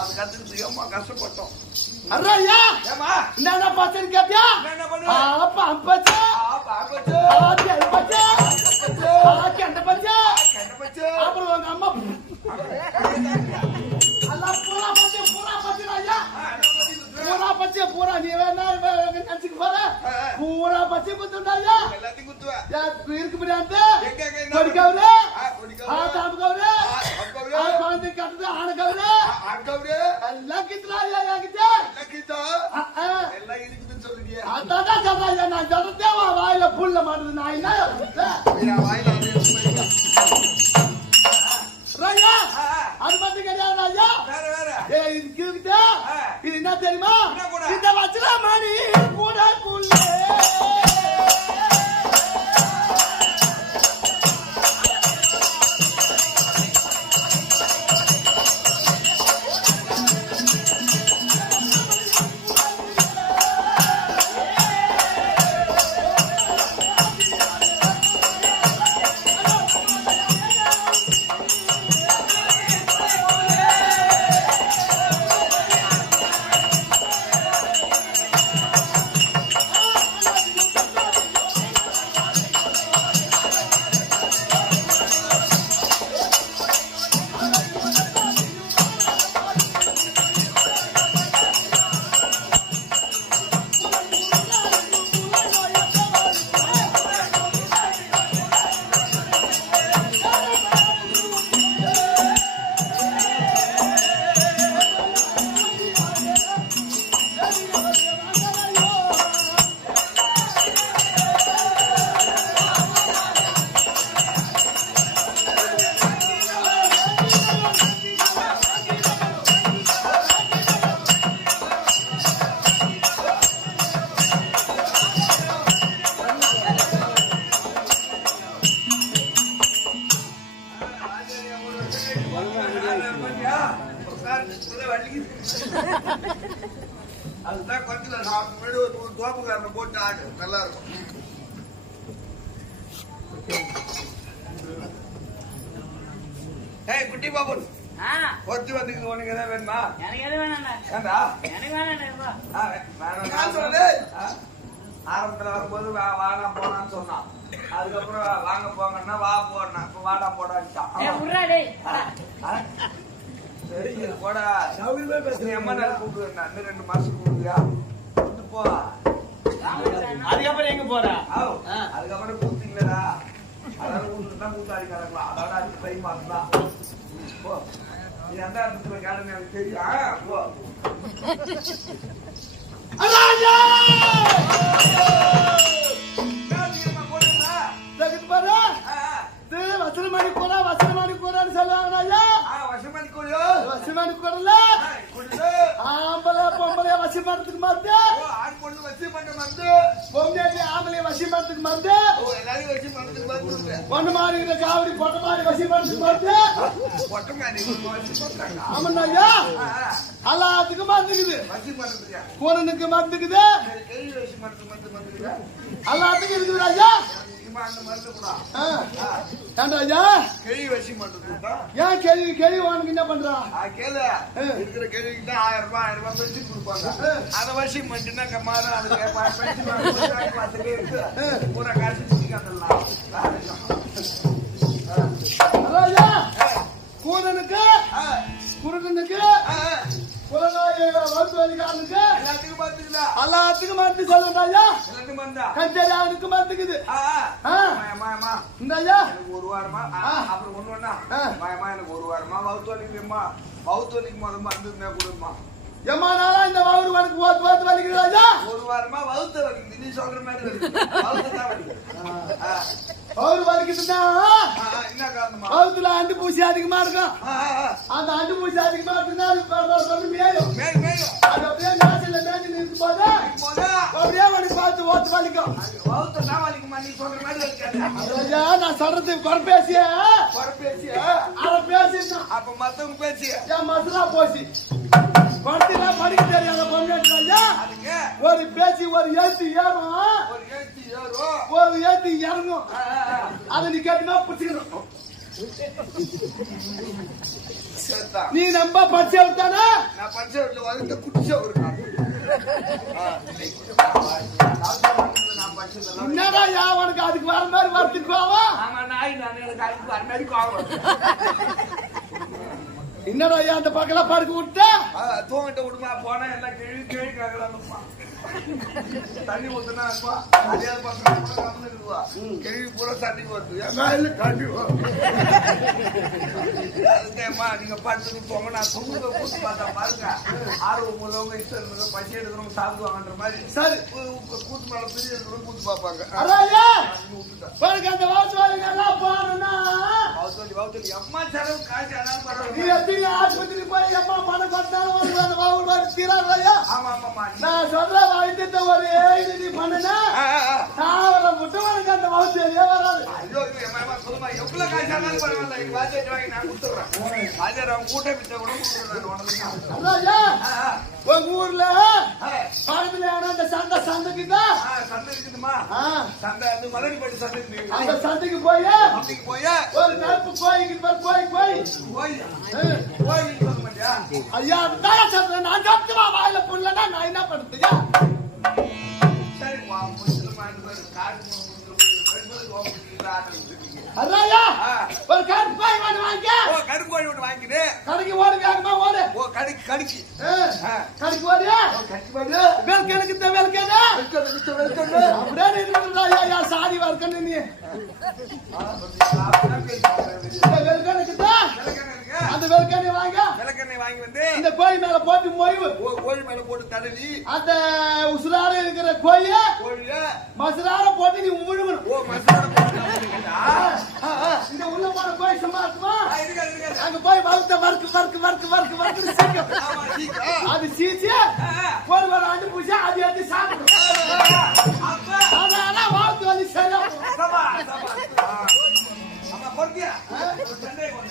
அது கத்துக்கிட்டு அம்மா கஷ்டப்பட்டோம். அரையா ஏமா என்ன பச்சை கேப்பியா? என்ன பண்ணுவ? பம்பச்சு பாம்பச்சு பச்சை கெண்ட பச்சை அப்புறம் உங்க அம்மா எல்லாம் பூரா பச்சை ஐயா. பூரா பச்சை பூரா நீ வேணா நினைச்சுக்கு போற. பூரா பச்சை குத்துண்டாயா எல்லாத்தையும் குத்துவேன். இருக்கு பிரியாந்து எங்க கொடிக்கவுரு தாம்பு கவுரு குழந்தை கட்டுது ஆணு கவுரு எல்லாம் கித்துறாயா என்கிட்ட எல்லாம் இருக்குதுன்னு சொல்லுறியா? அதான் சொல்றாயா. நான் சொல்றதே வாயில புல்ல மாட்டுது நான் என்ன வாயில ராஜா அது மட்டும் கிடையாது ராஜா. வேற இது என்ன தெரியுமா? இந்த வச்சுல மணி கூட அதுதான் கொஞ்சம் முன்னாடி ஒரு தோப்புக்காரனை போட்டு ஆடு நல்லா இருக்கும். ஏய் குட்டி பாபு ஒருத்தி வந்துக்குது. உனக்கு எதாவது வேணுமா? ஏண்டா ஆரம்பத்துல வரும்போது வாங்க போனான்னு சொன்னான். அதுக்கப்புறம் வாங்க போங்கன்னா வா போனா வாடா போடான்ட்டான். சரி போடா அம்மா நேரம் கூப்பிடுவேன். இன்னும் 2 மாசம் கூப்பிடுவியா? வந்து போ. அதுக்கப்புறம் எங்க போறா? அதுக்கப்புறம் கூப்பிட்டீங்களா? அதாவது கூப்பிட்டு தான் கூட்டாளிக்காரங்களா? அதோட அதுக்கு ட்ரை பண்ணலாம். போ நீ எந்த இடத்துல கேளுங்க எனக்கு தெரியும். போ வசனமானி போறான்னு சொல்லுவாங்க. வசமானி போறல ஆம்பளை பொம்பளை வசிமானத்துக்கு மருந்து. பொம்பளை ஆம்பளை வசிமானத்துக்கு மருந்து. பொண்ணு மாதிரி காவடி பொட்டை மாதிரி வசிமானத்துக்கு மருந்து. ஆமாண்ணா எல்லாத்துக்கும் மருந்துக்குது. கூனனுக்கு மருந்துக்குது. எல்லாத்துக்கும் இருக்குது ராஜா. கேள்வி உனக்கு என்ன பண்றா? இருக்கிற கேள்விக்கு 1000 ரூபாய் பெருசு கொடுப்பாங்க. அதை வருஷம் மட்டும்னா பூரா காசு கூனனுக்கு குருடனுக்கு வலிக்காரனுக்கு எல்லாத்துக்கும் மருந்து சொல்லுங்க. கஞ்சலானுக்கு மருந்துக்குது. ஒரு வாரமா அப்புறம் ஒண்ணு எனக்கு 1 வாரமா வவுத்து வலிக்குதுமா. வவுத்து வலிக்கு முதல் மருந்து கொடுமா. எம்மா நாளா இந்த வவுறு வலிக்கு ஓத்து வலிக்குது ராஜா. 1 வாரமா வவுத்து வலிக்குது. நீ சொல்ற மாதிரி வலிக்குது. வவுறு வலிக்குதுன்னா என்ன காரணமா? வவுத்துல அண்டு பூசி அதிகமா இருக்கும். அந்த அண்டு பூசி அதிகமா இருக்குன்னா மேலும் அது அப்படியே நாசில மேய்ச்சி நிற்கும் போது அப்படியே வலி பார்த்து ஓத்து வலிக்கும். வவுத்து தான் வலிக்குமா? நீ சொல்ற மாதிரி வலிக்காது. நான் சொல்றது குறப்பேசிய அதை பேசினா அப்ப மத்தவங்க பேசிய என் மசலா போச்சு. படத்திலாம் படிக்க தெரியாத பொண்ணு ஒரு பேச்சு ஒரு எழுத்து ஏறும், ஒரு எழுத்து இறங்கும். அதை நீ கேட்டுனா பிடிச்சிக்கணும். நீ நம்ம படிச்ச விட்டானா நான் படிச்ச வீட்டுல வந்து குடிச்ச ஒரு என்னடா உனக்கு அதுக்கு வர மாதிரி வரத்துக்கு ஆவா ஆமா நாய் நான் எனக்கு அதுக்கு வர மாதிரி கோவம் என்னடா அந்த பக்கம் படுக்க விட்டா தூங்கிட்ட விடுமா போனா எல்லாம் கிழி கிழி காக்கலாம்ப்பா தண்ணி ஊத்துனா அதே பக்கம் இருக்குவா கிழி பூரா தண்ணிக்கு வருது தண்ணி அதுக்கேம்மா நீங்க படுத்துட்டு போங்க நான் துணுக்க கூட்டு பார்த்தா பாருங்க ஆர்வம் உள்ளவங்க இஷ்டம் இருக்கிறவங்க பசி எடுக்கிறவங்க சாப்பிடுவாங்கன்ற மாதிரி சரி கூத்து மேல பெரிய இருக்கிறவங்க கூத்து பார்ப்பாங்க அந்த வாசல் நல்லா போனா வாவுத்தலி அம்மா செலவு காசு ஆனாலும் பரவாயில்ல ஆஸ்பத்திரி போய் அம்மா பணம் கொடுத்தாலும் தீராதையா ஆமா ஆமாமா நான் சொல்ற வைத்தியத்தை ஒரு இது நீ பண்ணுனா நான் முட்டவனுக்கு அந்த வாசலே வராது ஐயோ சொல்லுமா எவ்வளவு காசு ஆனாலும் பரவாயில்ல இது வாஜெட் வாங்கி நான் கொடுத்துறேன் வாஜெட் அவங்க கூட்ட பிச்சை கூட கொடுத்துறேன் உங்க ஊர்ல பக்கத்துல அந்த சந்தை சந்தைக்குதா சந்தை இருக்குதுமா சந்தை அது மதுரைப்பட்டி சந்தை அந்த சந்தைக்கு போய் ஒரு நெருப்பு கோயில் சொல்ல மாட்டியா ஐயா தான் சொல்றேன் நான் சாப்பிட்டுவா வாயில புள்ளனா நான் என்ன பண்ணுறியா சரி அரையா ஒரு கருப்பு கோயில் ஒன்று வாங்கிக்க கருப்பு கோயில் ஒன்று வாங்கிடு கடைக்கு ஓடு வேகமா ஓடு கடைக்கு ஓடு வெல்கனுக்கு இந்த வெல்கனு அப்படியே இருந்தா சாதி வர்க்கன்னு நீ வெல்கனுக்கு அந்த வெல்கனை வாங்கி வந்து இந்த கோயில் மேல போட்டு மொய்வு கோயில் மேல போட்டு தடவி அந்த உசுராட இருக்கிற கோயில மசுராட போட்டு நீ முழுகணும் இந்த உள்ள போன கோயில் சும்மா இருக்குமா அங்க போய் வறுக்கு அது சீச்சு ஒரு ஆண்டு பூசி அது எடுத்து சாப்பிடும் அதான் வாழ்த்து வந்து சரியா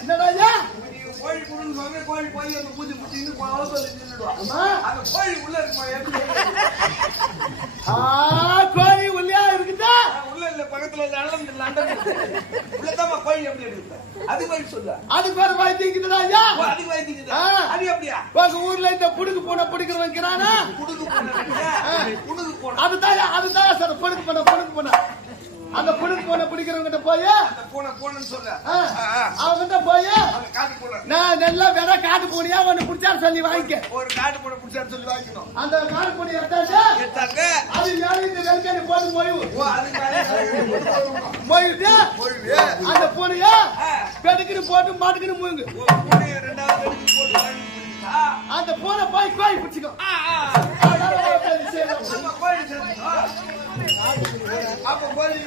என்னடா கோழி குடுன்னு கோழி போய் அந்த பூஜை முடிச்சு அந்த கோழி உள்ள கோழி உள்ளே இருக்குதா உள்ள இல்ல பக்கத்துல லண்டன் உள்ளதான் கோழி எப்படி எடுக்குது அது மாதிரி சொல்ல அதுக்கு ஒரு வைத்தியக்குதுடா ஐயா அதுக்கு வைத்தியக்குதா அது எப்படியா உங்க ஊர்ல இந்த புடுக்கு போன பிடிக்கிறவன் இருக்கிறானா புடுக்கு போன அதுதான் சார் புடுக்கு போன அந்த புடுக்கு போன பிடிக்கிறவங்கிட்ட போய் போனன்னு சொல்ல அவங்கிட்ட போய் காட்டு போன நான் நல்லா வேற காட்டு போனியா ஒன்னு பிடிச்சாரு சொல்லி வாங்கிக்க ஒரு காட்டு போன பிடிச்சாரு சொல்லி வாங்கிக்கணும் அந்த காட்டு போனி எடுத்தாங்க அது மேல இந்த வெல்கனி போட்டு மொய்விட்டு அந்த பூனைய பெடுக்குன்னு போட்டு மாட்டுக்குன்னு முழுங்கு அந்த பூனை போய் கோயில் பிடிச்சிக்கோ அப்ப கோழி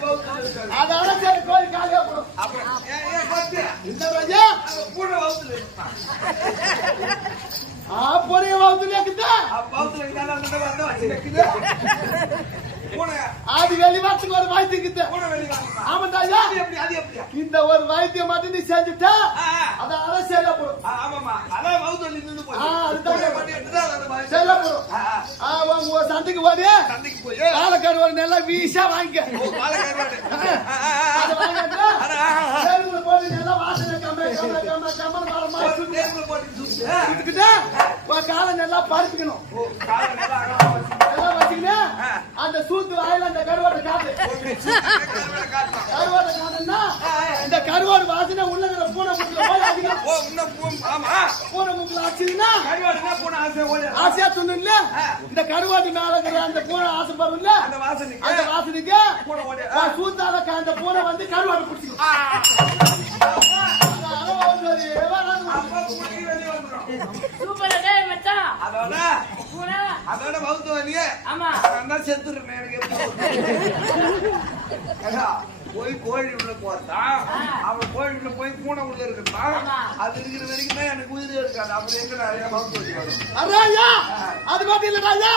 அதான சரி கோழி காலியா போடும் பூனை வவுத்துல பொரிய வவுத்துல இருக்குதா அது வெளிவாரத்துக்கு ஒரு வைத்தியம் இருக்குது ஆமாண்டா இந்த ஒரு வைத்தியம் மட்டும் நீ செஞ்சுட்டா அத சரியா போடும் சரியா போடும் சந்தைக்கு போய் பாலக்காடு ஒரு நல்லா வீசா வாங்கிக்க போட்டு நல்லா வாசனை காலை நல்லா பறிச்சுக்கணும் நல்லா வச்சுக்கணும் அந்த சூத்து வாயில அந்த கருவாடு காட்டு கருவாடு காட்டுன்னா இந்த கருவாடு வாசனை உள்ள பூனை பூனை முக்கில் ஆச்சுன்னா ஆசையா துண்ணுல இந்த கருவாடு மேல அந்த பூனை ஆசைப்படும்ல அந்த வாசனைக்கு சூத்தால அந்த பூனை வந்து கருவாடு பிடிச்சிக்கும் அதோட வவுத்து வலியே நான் செத்துறேன் எனக்கு போய் கோழி உள்ள போறான் அவன் கோழி உள்ள போய் பூனை உள்ள இருக்கான் அது இருக்கிற வரைக்கும் தான் எனக்கு உயிர் இருக்காது அப்படி எங்க நிறைய வவுத்து வலி அது மட்டும் இல்ல ராஜா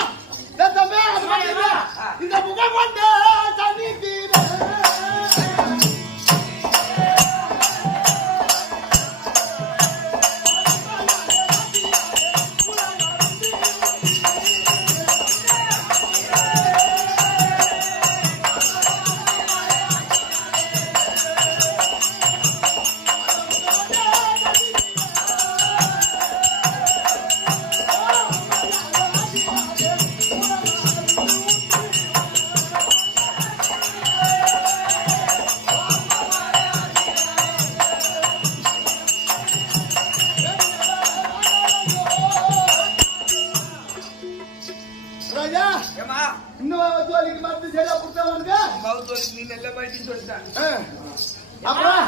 இந்த முகம் கொண்டு தண்ணி நீ நல்ல பாய்ச்சி சொல்லிட்டேன். அப்புறம்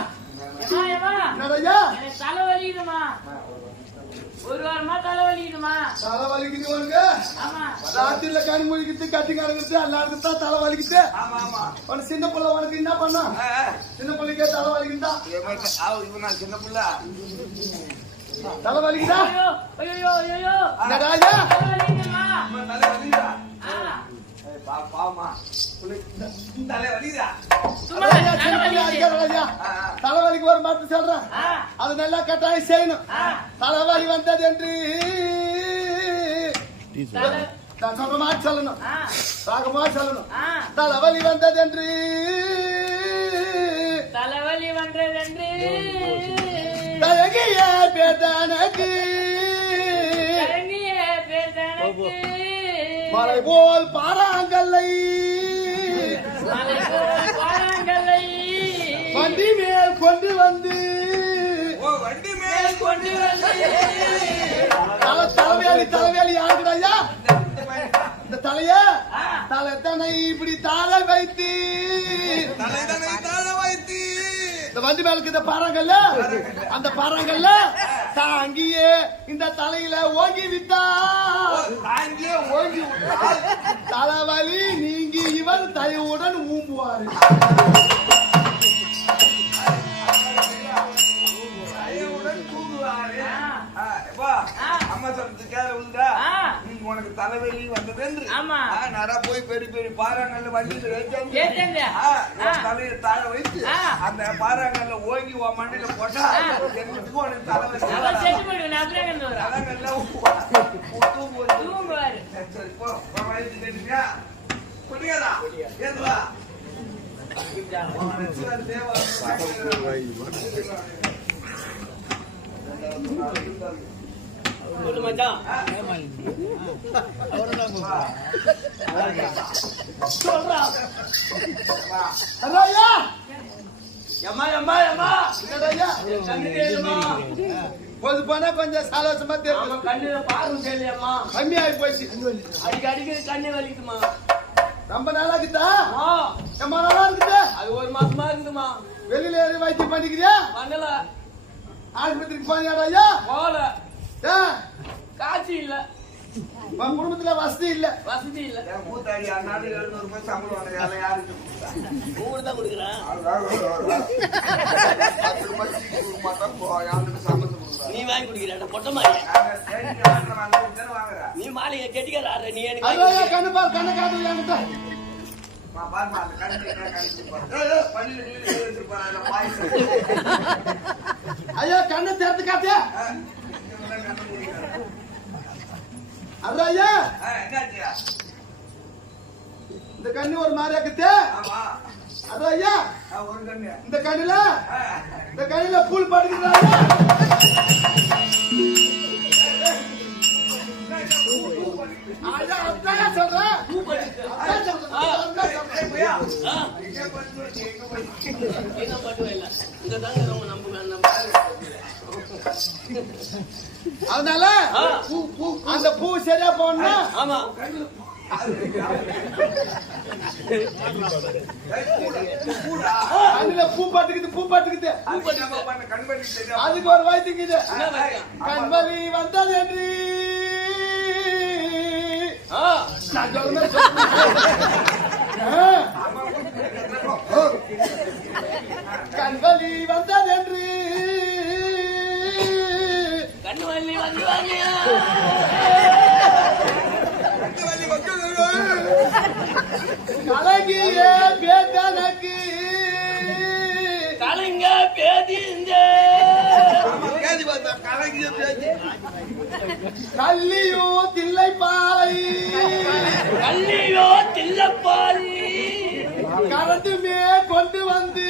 என்னடா தலைவலிக்குதுமா, ஒரு வாரமா தலைவலிக்குதுமா. தலை வலிக்குது உனக்கு? ராத்திரில கண் முழிக்குது, கட்டி கிடக்குது, எல்லாருக்கும் தான் தலை வலிக்குது. ஆமா ஆமா. உனக்கு சின்ன பிள்ளை உனக்கு என்ன பண்ணா? சின்ன பிள்ளைக்கே தலை வலிக்குதா? இவன் நான் சின்ன பிள்ளை தலை வலிக்குதா? ஐயோ ஐயோ என்னடா தலைவலிக்குதுமா. தலை வலிதா? பாவமா தலை வலிதா? தலைவலிக்கு ஒரு மாட்டு சொல்றேன், அது நல்லா கட்டாயம் செய்யணும். தலைவலி வந்தது என்று நான் சொல்ற மாதிரி சொல்லணும், ராகமா சொல்லணும். தலைவலி வந்தது என்று தலைவலி வந்ததென்று தயங்கிய பேதனக்கு மலை போல் பாறாங்கல்லை வண்டி மேல் கொண்டு வந்து வண்டி மேல் கொண்டு தலைவேலி யாருக்குறாயா? இந்த தலைய தலைத்தனை இப்படி தாழ வைத்து இந்த வண்டி மேலுக்கு இந்த பாறாங்கல்ல, அந்த பாறாங்கல்ல தாங்கியே இந்த தலையில ஓங்கி விட்டா தலைவலி நீங்கி இவர் தலையுடன் ஊம்புவாரு. அம்மா சொல்றதுக்கு உனக்கு தலைவலி வந்தது நாரா போய் பெரிய பெரிய பாறாங்கல்ல வண்டியில தலையை தாழ வைத்து அந்த பாறாங்கல்ல ஓங்கி உன் மண்டியில போட்டா எனக்கு உனக்கு தலைவலி தூங்குவாரு. சரி போ வயசு கேட்டீங்க புரியாதா? ஏதுவா கொஞ்சம் சாலோசமா தெரியும். கம்மி ஆகி போயிடுச்சு. அடிக்கடி கண்ணு வலிக்குதுமா. ரொம்ப நாளா இருக்குதா? ரொம்ப நாளா இருக்குது. அது ஒரு மாசமா இருக்குதுமா. வெளியில ஏறி வைத்தியம் பண்ணிக்கிறியா? பண்ணல. ஆஸ்பத்திரிக்கு போனியாடா ஐயா? போல. காட்சி இல்ல. உன் குடும்பத்துல வசதி இல்ல. வசதி இல்ல. மூத்தாடி அண்ணாடு 700 ரூபாய் சம்பளம் யாருக்கு தான் கொடுக்குறேன். நீ வாங்கி குடிக்கிற பொட்ட மாதிரி நீ மாலையை கெட்டிக்கிறாரு. நீ எனக்கு கண்ணு பாரு, கண்ணை காட்டு என்கிட்ட. ஐயா கண்ணை திறந்து காட்டியா? அதான் ஐயா இந்த கண்ணு ஒரு மாதிரியா இருக்குது. அதான் ஐயா இந்த கண்ணுல பூல் படுக்கிறாங்க. சொல்றேன் அதனால அந்த பூ சரியா போடணும். ஆமா கண்ணுல பூ பாட்டுக்குது. அதுக்கு ஒரு வயசுக்குது. கண்வலி வந்தது என்று கண்வலி வந்தது என்று கண்வலி வந்து கலங்கிய பேதனக்கு கலங்க பேதிந்த கல்லியோ தில்லைப்பாலை கரண்டுமே கொண்டு வந்து